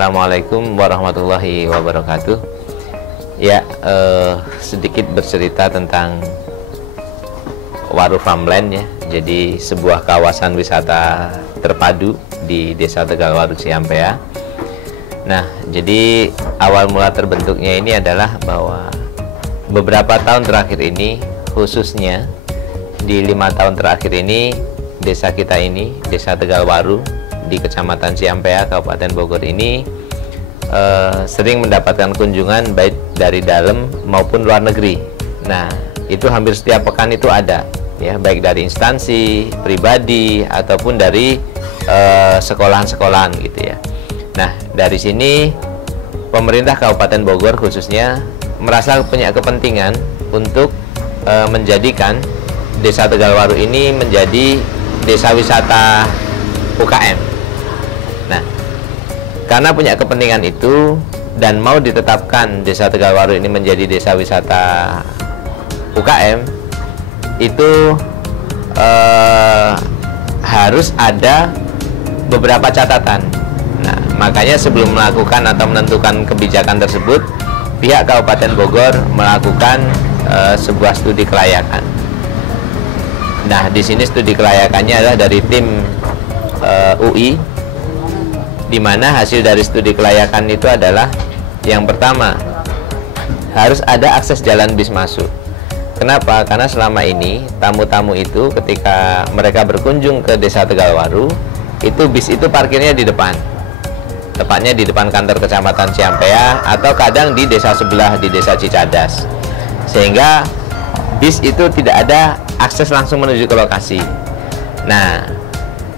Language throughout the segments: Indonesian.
Assalamualaikum warahmatullahi wabarakatuh. Ya, sedikit bercerita tentang Waru Farmland ya. Jadi sebuah kawasan wisata terpadu di Desa Tegalwaru Ciampea. Nah, jadi awal mula terbentuknya ini adalah bahwa beberapa tahun terakhir ini, khususnya di 5 tahun terakhir ini, desa kita ini, Desa Tegalwaru di Kecamatan Ciampea, Kabupaten Bogor ini sering mendapatkan kunjungan baik dari dalam maupun luar negeri. Nah, itu hampir setiap pekan itu ada, ya, baik dari instansi, pribadi, ataupun dari sekolahan-sekolahan gitu ya. Nah, dari sini pemerintah Kabupaten Bogor khususnya merasa punya kepentingan untuk menjadikan Desa Tegalwaru ini menjadi desa wisata UKM. Nah, karena punya kepentingan itu dan mau ditetapkan Desa Tegalwaru ini menjadi desa wisata UKM, itu harus ada beberapa catatan. Nah, makanya sebelum melakukan atau menentukan kebijakan tersebut, pihak Kabupaten Bogor melakukan sebuah studi kelayakan. Nah, di sini studi kelayakannya adalah dari tim UI, di mana hasil dari studi kelayakan itu adalah yang pertama, harus ada akses jalan bis masuk. Kenapa? Karena selama ini tamu-tamu itu ketika mereka berkunjung ke Desa Tegalwaru, itu bis itu parkirnya di depan, tepatnya di depan kantor Kecamatan Ciampea atau kadang di desa sebelah, di Desa Cicadas, sehingga bis itu tidak ada akses langsung menuju ke lokasi. Nah,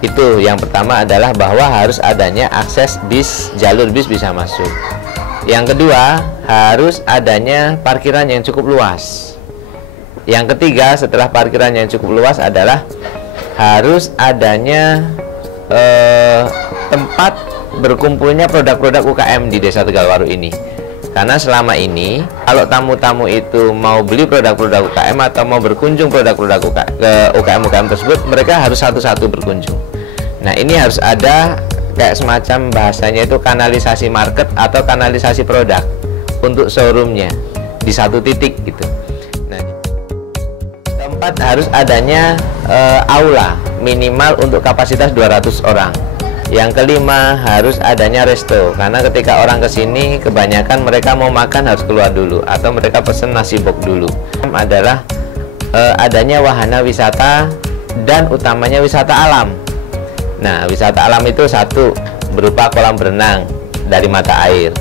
itu yang pertama adalah bahwa harus adanya akses bis, jalur bis bisa masuk. Yang kedua, harus adanya parkiran yang cukup luas. Yang ketiga, setelah parkiran yang cukup luas adalah harus adanya tempat berkumpulnya produk-produk UKM di Desa Tegalwaru ini. Karena selama ini kalau tamu-tamu itu mau beli produk-produk UKM atau mau berkunjung produk-produk UKM tersebut, mereka harus satu-satu berkunjung. Nah, ini harus ada kayak semacam bahasanya itu kanalisasi market atau kanalisasi produk untuk showroomnya di satu titik gitu. Nah, keempat, harus adanya aula minimal untuk kapasitas 200 orang. Yang kelima, harus adanya resto, karena ketika orang kesini kebanyakan mereka mau makan harus keluar dulu atau mereka pesen nasi box dulu. Adalah adanya wahana wisata dan utamanya wisata alam. Nah, wisata alam itu satu, berupa kolam berenang dari mata air.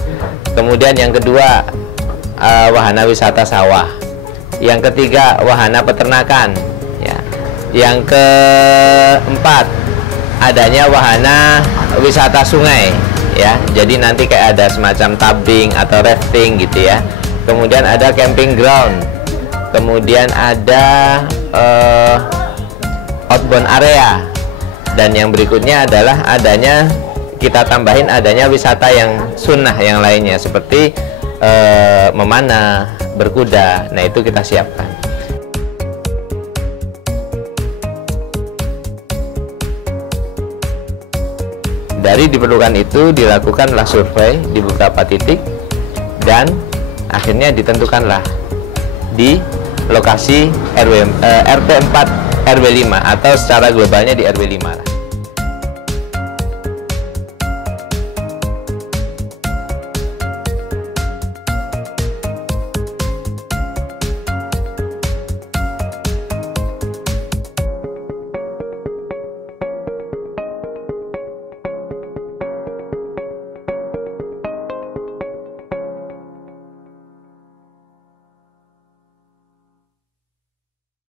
Kemudian yang kedua, wahana wisata sawah. Yang ketiga, wahana peternakan ya. Yang keempat, adanya wahana wisata sungai ya. Jadi nanti kayak ada semacam tubing atau rafting gitu ya. Kemudian ada camping ground. Kemudian ada outbound area. Dan yang berikutnya adalah adanya, kita tambahin adanya wisata yang sunnah yang lainnya seperti memanah, berkuda. Nah, itu kita siapkan. Dari diperlukan itu dilakukanlah survei di beberapa titik dan akhirnya ditentukanlah di lokasi RT 4 RW 5 atau secara globalnya di RW 5.